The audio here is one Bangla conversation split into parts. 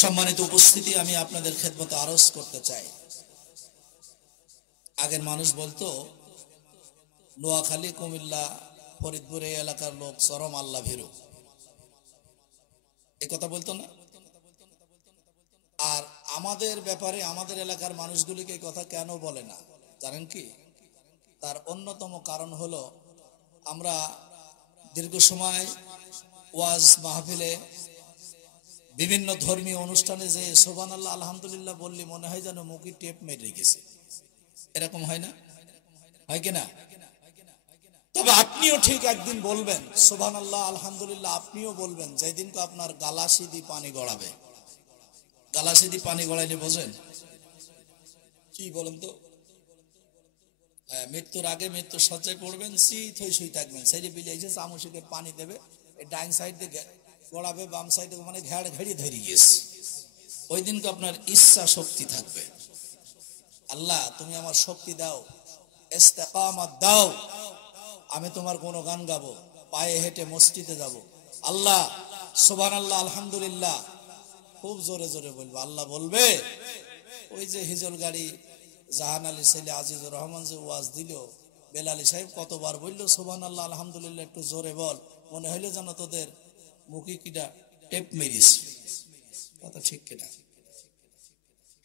সম্মানিত উপস্থিতি, আমি আপনাদের খেদমতে আরজ করতে চাই। আগের মানুষ বলতো নোয়াখালী, কুমিল্লা, ফরিদপুর এই এলাকার লোক চরম আল্লাহ ভীরু, এই কথা বলতো না? আর আমাদের ব্যাপারে আমাদের এলাকার মানুষগুলিকে এই কথা কেন বলে না জানেন কি? তার অন্যতম কারণ হলো আমরা দীর্ঘ সময় ওয়াজ মাহফিলে বিভিন্ন ধর্মীয় অনুষ্ঠানে যে সুবহানাল্লাহ আলহামদুলিল্লাহ বললি মনে হয় যেন মুখে টেপ মেরে রেখেছে, এরকম হয় না? হয় কিনা? তবে আপনিও ঠিক একদিন বলবেন সুবহানাল্লাহ আলহামদুলিল্লাহ, আপনিও বলবেন যেদিনকে আপনার গালাসিদি পানি গড়াবে। গালাসিদি পানি গড়াইলে বোঝেন কি বলেন তো? মৃত্যুর আগে মৃত্যুর সজ্জায় পড়বেন, শীত হয়ে শুয়ে থাকবেন, সেই বিলিয়ে চামচিকে পানি দেবে, ডাইন সাইড দিয়ে গড়াবে, বাম সাইডে মানে ঘেড় ঘেড়ি ধরে গিয়েছে। ওই দিনকে আপনার ইচ্ছা শক্তি থাকবে। আল্লাহ তুমি আমার শক্তি দাও, ইস্তেকামাত দাও, আমি তোমার কোনো গান গাবো, পায়ে হেঁটে মসজিদে যাব। আল্লাহ সুবহানাল্লাহ আলহামদুলিল্লাহ খুব জোরে জোরে বলবো। আল্লাহ বলবে ওই যে হিজল গাড়ি জাহান আলী ছেলে আজিজুর রহমান যে ওয়াজ দিল, বেলালী সাহেব কতবার বললো সুবহানাল্লাহ আলহামদুলিল্লাহ একটু জোরে বল, মনে হইলো যেন তোদের মুখে কিটা টেপ মেরিস। কথা ঠিক কিনা?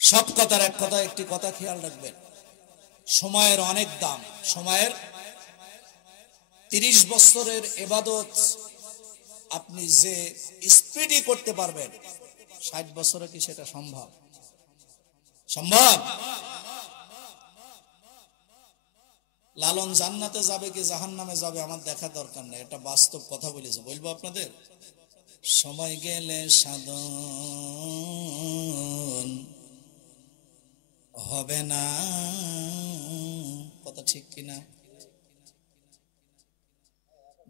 সব কথার এক কথা, একটি কথা খেয়াল রাখবেন, সময়ের অনেক দাম। সময়ের 30 বছরের ইবাদত আপনি যে স্পিডি করতে পারবেন, 60 বছরে কি সেটা সম্ভব? সম্ভব? লালন জান্নাতে যাবে কি জাহান্নামে যাবে আমার দেখা দরকার নেই, এটা বাস্তব কথা বলেছে। বলবো আপনাদের, সময় গেলে সাধন হবে না। কথা ঠিক কিনা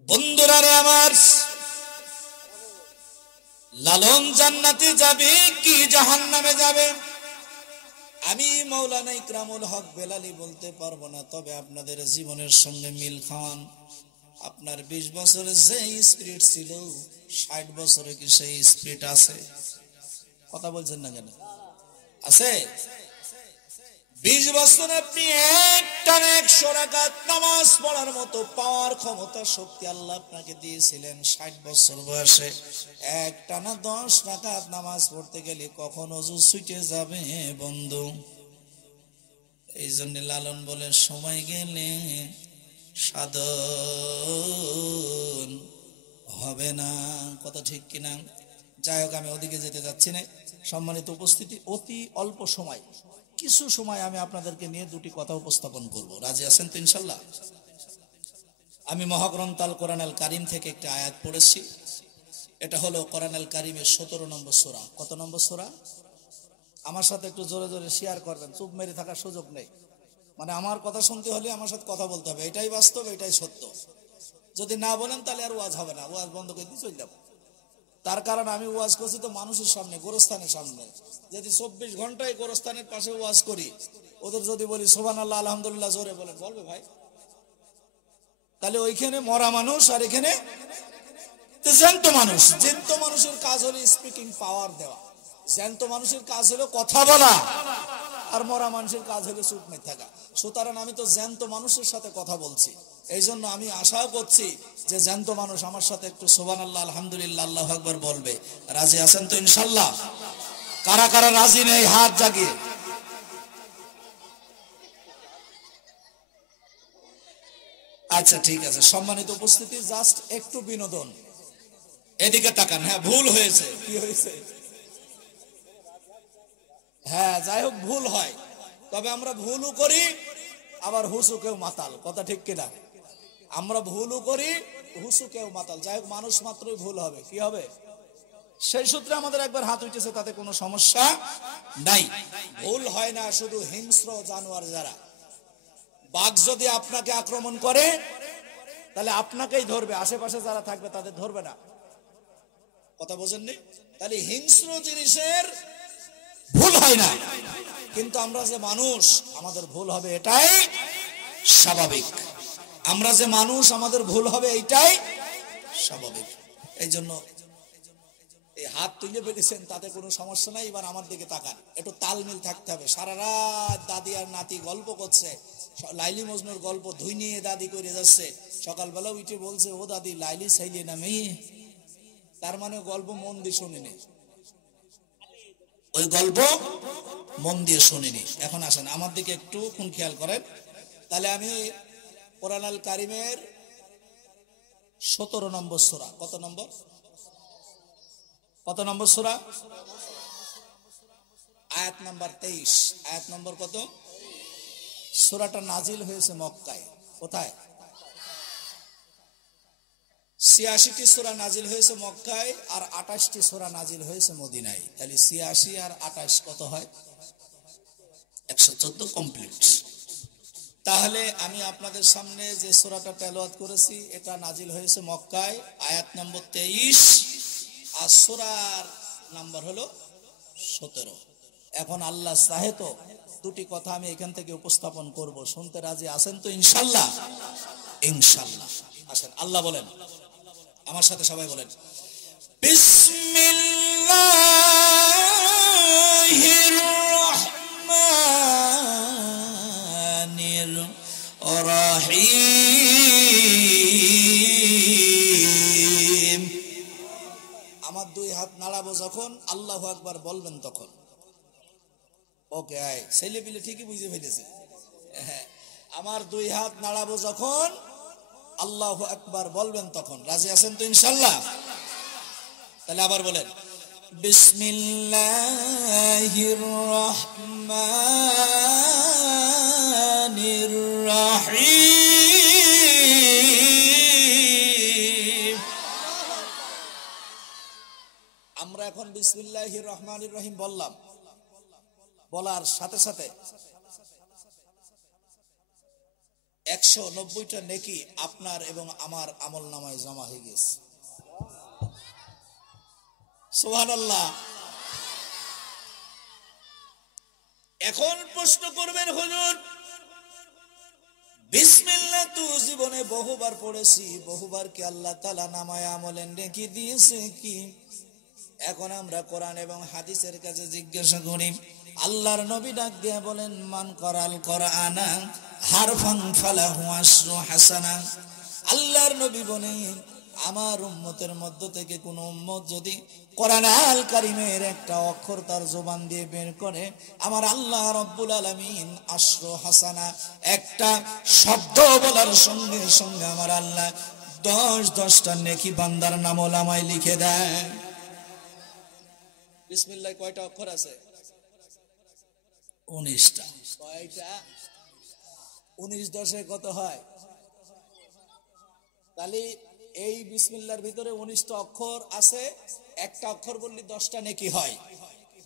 বন্ধুরা রে আমার? লালন জান্নাতে যাবে কি জাহান্নামে যাবে আমি মাওলানা ইকরামুল হক বেলালী বলতে পারবো না। তবে আপনাদের জীবনের সঙ্গে মিল খান। আপনার 20 বছরে যে স্পিরিট ছিল, 60 বছরে কি সেই স্পিরিট আছে? কথা বলছেন না কেন? আছে? 20 বছরে আপনি একটানা 100 রাকাত নামাজ পড়ার মতো পাওয়ার ক্ষমতা শক্তি আল্লাহ আপনাকে দিয়েছিলেন। 60 বছর বয়সে একটানা 10 রাকাত নামাজ পড়তে গেলে কখন ওযু ছুটে যাবে বন্ধু। এই জন্য লালন বলে সময় গেলে সাধন হবে না। কথা ঠিক কিনা? যাই হোক, আমি ওদিকে যেতে যাচ্ছি না। সম্মানিত উপস্থিতি, অতি অল্প সময়, কিছু সময় আমি আপনাদেরকে নিয়ে দুটি কথা উপস্থাপন করব। রাজি আছেন তো ইনশাল্লাহ? আমি মহাগ্রন্থ আল কোরআন আল কারিম থেকে একটা আয়াত পড়েছি। এটা হলো কোরআন আল কারিমের 17 নম্বর সূরা। কত নম্বর সূরা? আমার সাথে একটু জোরে জোরে শেয়ার করবেন, চুপ মেরে থাকার সুযোগ নেই। মানে আমার কথা শুনতে হলে আমার সাথে কথা বলতে হবে, এটাই বাস্তব, এটাই সত্য। যদি না বলেন তাহলে আর ওয়াজ হবে না, ওয়াজ বন্ধ করে দিয়ে চলে যাবো। তার কারণ আমি ওয়াজ করছি তো মানুষের সামনে, গোরস্থানের সামনে। যদি 24 ঘন্টায় গোরস্থানের পাশে ওয়াজ করি, ওদের যদি বলি সুবহানাল্লাহ আলহামদুলিল্লাহ জোরে বলেন, বলবে ভাই? তাহলে ওইখানে মরা মানুষ আর এখানে জ্যান্ত মানুষ। জ্যান্ত মানুষের কাজ হলো স্পিকিং পাওয়ার দেওয়া, জ্যান্ত মানুষের কাজ হলো কথা বলা, আর মরা মানুষের কাজ হলো চুপ মেরে থাকা। সুতরাং আমি তো জ্যান্ত মানুষের সাথে কথা বলছি, এই জন্য আমি আশা করছি যে জ্যান্ত মানুষ আমার সাথে একটু সুবহানাল্লাহ আলহামদুলিল্লাহ আল্লাহু আকবার বলবে। রাজি আছেন তো ইনশাল্লাহ? কারা কারা রাজি নেই হাত জাগিয়ে? আচ্ছা ঠিক আছে। সম্মানিত উপস্থিতি, জাস্ট একটু বিনোদন, এদিকে তাকান। হ্যাঁ, ভুল হয়েছে। কি হয়েছে? হ্যাঁ, যাই হোক, ভুল হয়, তবে আমরা ভুলও করি, আবার হুসুকেও মাতাল। কথা ঠিক কিনা? আমরা ভুলও করি, হুসুকেও মাতাল। যাই হোক, মানুষ মাত্রই ভুল হবে, কি হবে? সেই সূত্রে আমাদের একবার হাত উঠেছে, তাতে কোনো সমস্যা নাই। ভুল হয় না শুধু হিংস্র জানোয়ার যারা। বাঘ যদি আপনাকে আক্রমণ করে তাহলে আপনাকেই ধরবে, আশেপাশে যারা থাকবে তাদের ধরবে না। কথা বোঝেননি? তাহলে হিংস্র জিনিসের ভুল হয় না, কিন্তু আমরা যে মানুষ আমাদের ভুল হবে, এটাই স্বাভাবিক। আমরা যে মানুষ আমাদের ভুল হবে, এইটাই স্বাভাবিক। এই জন্য এই হাত তুলে ফেলেছেন, তাতে কোনো সমস্যা নাই। এবার আমার দিকে তাকান, একটু তালমিল থাকতে হবে। সারা রাত দাদি আর নাতি গল্প করছে, লাইলি মজনুর গল্প ধুই নিয়ে দাদি করে যাচ্ছে। সকালবেলা উঠে বলছে, ও দাদি লাইলি সাইলি না মেয়ে। তার মানে গল্প মন দিয়ে শুনিনি, ওই গল্প মন দিয়ে শুনিনি। এখন আসেন আমার দিকে একটু কোন খেয়াল করেন। তাহলে আমি কোরআন আল কারিমের 17 নম্বর সূরা, কত নম্বর সূরা? আয়াত নাম্বার 23। আয়াত নম্বর কত? সূরাটা নাজিল হয়েছে মক্কায়। কোথায়? 86টি সূরা নাজিল হয়েছে মক্কায়, আর 28টি সূরা নাজিল হয়েছে মদিনায়। তাহলে 86 আর 28 কত হয়? 114 কমপ্লিট। তাহলে আমি আপনাদের সামনে যে সূরাটা তেলাওয়াত করেছি, এটা নাজিল হয়েছে মক্কায়, আয়াত নম্বর 23, আর সূরার নাম্বার হলো 17। এখন আল্লাহ চাহে তো দুটি কথা আমি এখান থেকে উপস্থাপন করব, শুনতে রাজি আছেন তো ইনশাআল্লাহ? ইনশাআল্লাহ। আসেন, আল্লাহ বলেন, আমার সাথে সবাই বলেন, বিসমিল্লাহির রহমানির রহিম। আমার দুই হাত নাড়াবো যখন, আল্লাহু আকবার বলবেন তখন। ওকে, আয় ছেলে পিলে ঠিকই বুঝে ফেলেছে। আমার দুই হাত নাড়াবো যখন, আল্লাহু আকবার বলবেন তখন। রাজি আছেন তো ইনশাআল্লাহ? তাহলে আবার বলেন, বিসমিল্লাহির রহমানির রহিম। আমরা এখন বিসমিল্লাহির রহমানির রহিম বললাম, বলার সাথে সাথে 190টা নেকি আপনার এবং আমার আমল নামায় জমা হয়ে গেছে। সুবহানাল্লাহ। এখন প্রশ্ন করবেন, হুজুর বিসমিল্লাহ তো জীবনে বহুবার পড়েছি, বহুবার কি আল্লাহ তাআলা নামায় আমলে নেকি দিয়েছে কি? এখন আমরা কোরআন এবং হাদিসের কাছে জিজ্ঞাসা করি। আল্লাহর নবী ডাক দিয়ে বলেন, মান করাল কোরআনা হারফান ফালাহু আশরু হাসানা। আল্লাহর নবী বলেন, আমার উম্মতের মধ্য থেকে কোন উম্মত যদি কোরআন আল কারীমের একটা অক্ষর তার জবান দিয়ে বের করে, আমার আল্লাহ রাব্বুল আলামিন আশরু হাসানা, একটা শব্দ বলার সঙ্গে সঙ্গে আমার আল্লাহ 10টা নেকি বান্দার আমলনামায় লিখে দেয়। বিসমিল্লাহ কয়টা অক্ষর আছে? 19টা। কয়টা? 19 10 কত হয়? তাহলে এই বিসমিল্লাহর ভিতরে 19টা অক্ষর আছে, একটা অক্ষর বললি 10টা নেকি হয়।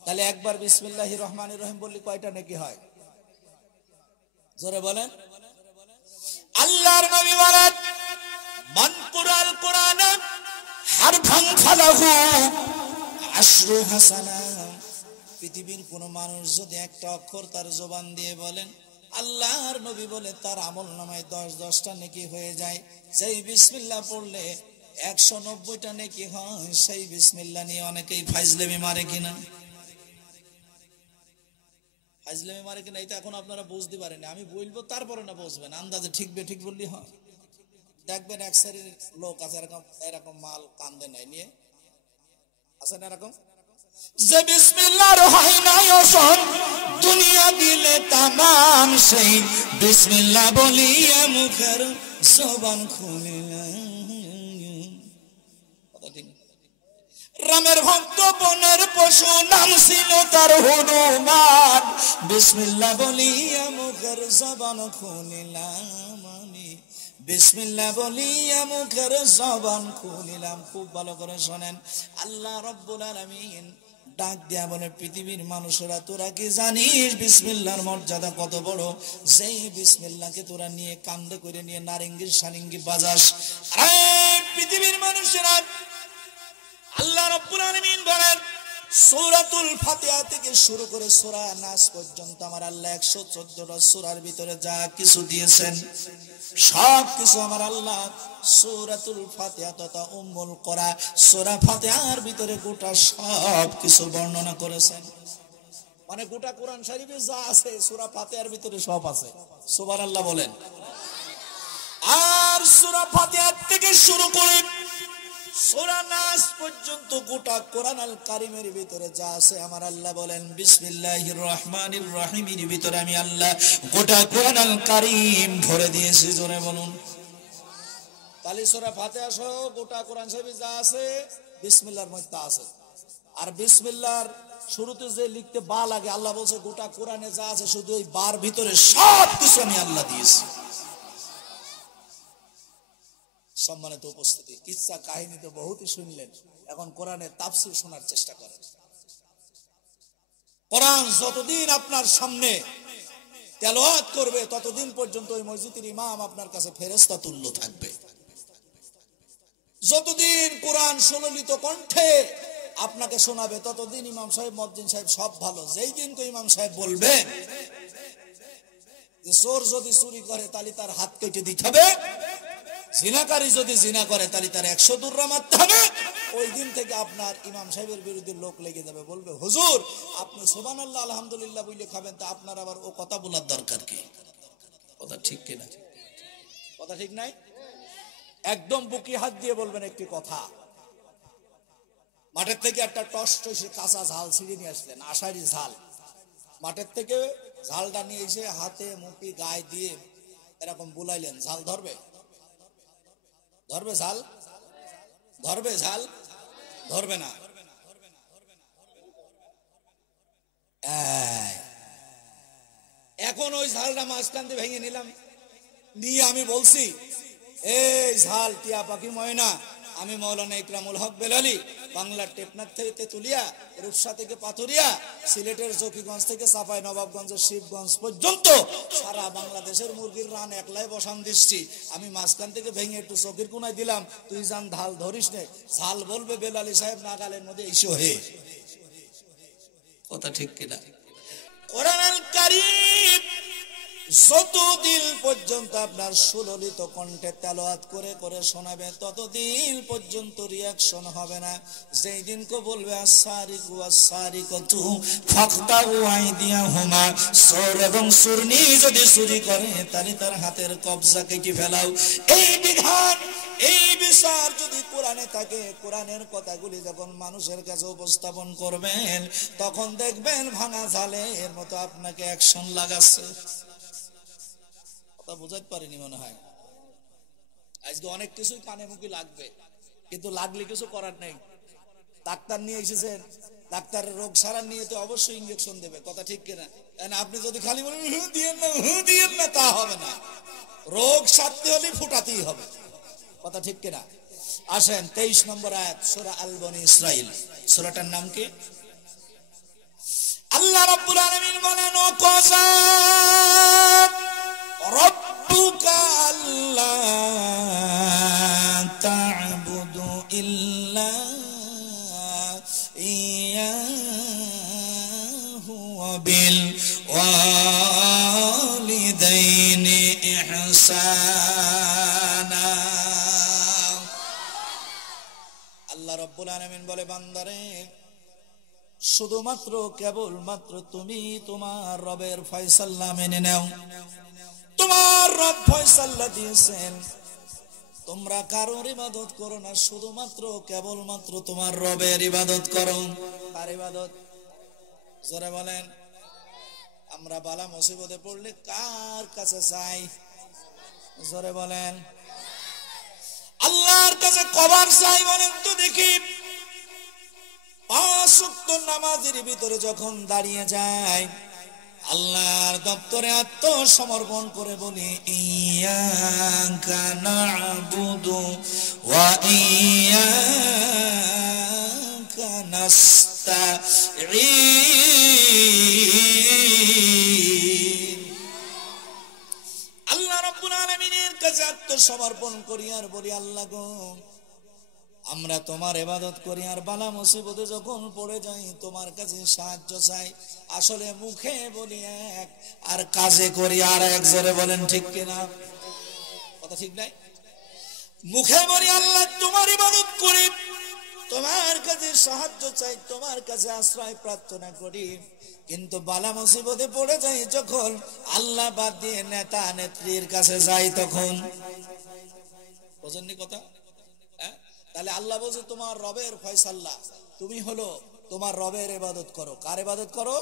তাহলে একবার বিসমিল্লাহির রহমানির রহিম বললি কয়টা নেকি হয়? জোরে বলেন। আল্লাহর নবী বলেন, মান কুরাল কোরআন হারফান ফালাহু আশরু হাসানা। পৃথিবীর কোন মানুষ যদি একটা অক্ষর তার জবান দিয়ে বলেন, আল্লাহর নবী বলে তার আমলনামায় 10টা নেকি হয়ে যায়। যেই বিসমিল্লাহ পড়লে 190টা নেকি হয়। সেই বিসমিল্লাহ নিয়ে অনেকেই ফাইজলামি মারে কিনা? ফাইজলামি মারে কিনা এটা এখন আপনারা বুঝতে পারেন। আমি বলবো তারপরে না বুঝবেন, আন্দাজে ঠিক বললি হয়। দেখবেন এক শ্রেণীর লোক আছে এরকম মাল কান্দে নাই নিয়ে আছেন এরকম, যে বিসমিল্লাহর হয় না ওসব দুনিয়া দিলে তামাম, সেই বিসমিল্লাহ বলিয়া মুখের জবান খুলিলেন। রামের ভক্ত বনের পশু, নাম ছিল তার হনুমান। বিসমিল্লাহ বলিয়া মুখের জবান খুলিলাম আমি, বিসমিল্লাহ বলিয়া মুখের জবান খুলিলাম। খুব ভালো করে শোনেন, আল্লাহ রাব্বুল আলামিন ডাক দিয়া বলে, পৃথিবীর মানুষেরা তোরা কি জানিস বিসমিল্লাহর মর্যাদা কত বড়? যেই বিসমিল্লাহকে তোরা নিয়ে কান্দে করে নিয়ে নারিঙ্গি সারিঙ্গি বাজাস। আরে পৃথিবীর মানুষেরা, আল্লাহ রাব্বুল আলামিন বলেন, সূরাতুল ফাতিহা থেকে শুরু করে সূরা নাস পর্যন্ত আমার আল্লাহ 114টা সূরার ভিতরে যা কিছু দিয়েছেন সব কিছু আমার আল্লাহ সূরাতুল ফাতিহা তথা উম্মুল কুরআন সূরা ফাতিহার ভিতরে গোটা সব কিছু বর্ণনা করেছেন। মানে গোটা কোরআন শরীফে যা আছে সূরা ফাতিহার ভিতরে সব আছে। সুবহানাল্লাহ বলেন। আর সূরা ফাতিহা থেকে শুরু করে সূরা নাস পর্যন্ত গোটা কোরআন আল কারীমের ভিতরে যা আছে আমার আল্লাহ বলেন বিসমিল্লাহির রহমানির রহিমের ভিতরে আমি আল্লাহ গোটা কোরআন আল কারীম ভরে দিয়েছি। জোরে বলুন। তাহলে সূরা ফাতিহা সহ গোটা কোরআন শরীফে যা আছে বিসমিল্লাহর মধ্যে আছে। আর বিসমিল্লাহর শুরুতে যে লিখতে বা লাগে আল্লাহ বলছে গোটা কোরআনে যা আছে শুধু ওই বার ভিতরে সব কিছু আমি আল্লাহ দিয়েছি। সম্মানিত উপস্থিতি, কিচ্ছা কাহিনী তো বহুতই শুনলেন, এখন কোরআনের তাফসীর শোনার চেষ্টা করেন। কোরআন যতদিন আপনার সামনে তেলাওয়াত করবে ততদিন পর্যন্ত ওই মসজিদের ইমাম আপনার কাছে ফেরেশতা তুল্য থাকবে। যতদিন কোরআন সুললিত কণ্ঠে আপনাকে শোনাবে ততদিন ইমাম সাহেব মুয়াজ্জিন সাহেব সব ভালো। যেই দিন তো ইমাম সাহেব বলবেন যে চোর যদি চুরি করে তাহলে তার হাত কেটে দিতে হবে, জিনাকারী যদি জিনা করে তাহলে তার 100 দুররা মারতে হবে, ওই দিন থেকে আপনার ইমাম সাহেবের বিরুদ্ধে লোক লেগে যাবে, বলবে হুজুর আপনি সুবহানাল্লাহ আলহামদুলিল্লাহ বলে খাবেন, তা আপনার আবার ও কথা বলার দরকার কি? কথা ঠিক কিনা? কথা ঠিক নাই? একদম বুকে হাত দিয়ে বলবেন একটি কথা। মাঠের থেকে একটা টসটসে কাঁচা ঝাল ছিঁড়ে নিয়ে আসলেন, আষাঢ়ি ঝাল। মাঠের থেকে ঝালটা নিয়ে এসে হাতে মুখে গায়ে দিয়ে এরকম বুলাইলেন, ঝাল ধরবে? ধরবে ঝাল? ধরবে ঝাল? ধরবে না। এখন ওই ঝালটা মাঝখান দিয়ে ভেঙে নিলাম, নিয়ে আমি বলছি এই ঝাল টিয়া পাখি ময়না, আমি মাওলানা ইকরামুল হক বেলালি, বাংলার টেকনাফ থেকে তেতুলিয়া, রূপসা থেকে পাথুরিয়া, সিলেটের জকিগঞ্জ থেকে চাপাই নবাবগঞ্জের শিবগঞ্জ পর্যন্ত সারা বাংলাদেশের মুরগির রান একলাই বসান দিচ্ছি। আমি মাঝখান থেকে ভেঙে একটু চোখের কোনায় দিলাম, তুই জান ঢাল ধরিস নে। ঝাল বলবে বেলালি সাহেব নাগালের মধ্যে ইস্যু হে। কথা ঠিক কিনা? কোরআন আল কারীম যতদিন পর্যন্ত আপনার সুললিত কণ্ঠে তেলাওয়াত করে করে শোনাবে ততদিন পর্যন্ত রিয়াকশন হবে না। যেই দিন কো বলবে আস-সারিকু আস-সারিকাতু ফাকতাউ আইদিয়াহুমা, চোর এবং চোরনি যদি চুরি করে তাহলে তার হাতের কবজা কেটে ফেলাও। এই বিধান এই বিচার যদি কোরআনে থাকে, কোরআনের কথাগুলি যখন মানুষের কাছে উপস্থাপন করবেন তখন দেখবেন ভাঙা ঝালের মতো আপনাকে অ্যাকশন লাগাচ্ছে। কথা বুঝাতে পারিনি মনে হয়। আজকে অনেক কিছুই কানে মুখে লাগবে, কিন্তু লাগলে কিছু করার নেই। ডাক্তার নিয়ে এসেছেন, ডাক্তারের রোগ সারার নিয়ে তো অবশ্যই ইঞ্জেকশন দেবে। কথা ঠিক কিনা? আপনি যদি খালি বলেন দিয়েন না তা হবে না, রোগ সারতে হলে ফুটাতেই হবে। কথা ঠিক কিনা? আসেন 23 নম্বর আয়াত সূরা আল বনী ইসরাইল। সূরাটার নাম কি? আল্লাহ রাব্বুল আলামিন বলেন ওয়াকাযা রাব্বুকা আল্লা তা'বুদু ইল্লা ইয়াহু ওয়া বিল ওয়ালিদাইনি ইহসানা। আল্লাহ রাব্বুল আলামিন বলে বান্দারে শুধুমাত্র কেবলমাত্র তুমি তোমার রবের ফয়সালা মেনে নাও। তোমার রব ফয়সালা দিয়েছেন তোমরা কারোর ইবাদত করো না, শুধুমাত্র কেবলমাত্র তোমার রবের ইবাদত করো। কার ইবাদত? জোরে বলেন। আমরা বালা মুসিবতে পড়লে কার কাছে চাই? জোরে বলেন। আল্লাহর কাছে কবার চাই বলেন তো দেখি। 5 ওয়াক্ত নামাজের ভিতরে যখন দাঁড়িয়ে যায় আল্লাহর দপ্তরে আত্মসমর্পণ করে বলি ইয়াকা না'বুদু ওয়া ইয়াকা নাস্তাঈন। আল্লাহ রাব্বুল আলামিনের কাছে আত্মসমর্পণ করি আর বলি আল্লাহ গো আমরা তোমার ইবাদত করি আর বালা মুসিবতে যখন পড়ে যাই তোমার কাছে সাহায্য চাই। আসলে মুখে বলি এক আর কাজে করি আর এক। জোরে বলেন ঠিক কিনা? কথা ঠিক নাই? মুখে বলি আল্লাহ তোমার ইবাদত করি, তোমার কাছে সাহায্য চাই, তোমার কাছে আশ্রয় প্রার্থনা করি, কিন্তু বালা মুসিবতে পড়ে যাই যখন আল্লাহ বাদ দিয়ে নেতা নেত্রীর কাছে যাই তখন। বোঝেননি কথা? তাহলে আল্লাহ বলছে তোমার রবের ফয়সাল্লাহ, তুমি হলো তোমার রবের ইবাদত করো। কার ইবাদত করো?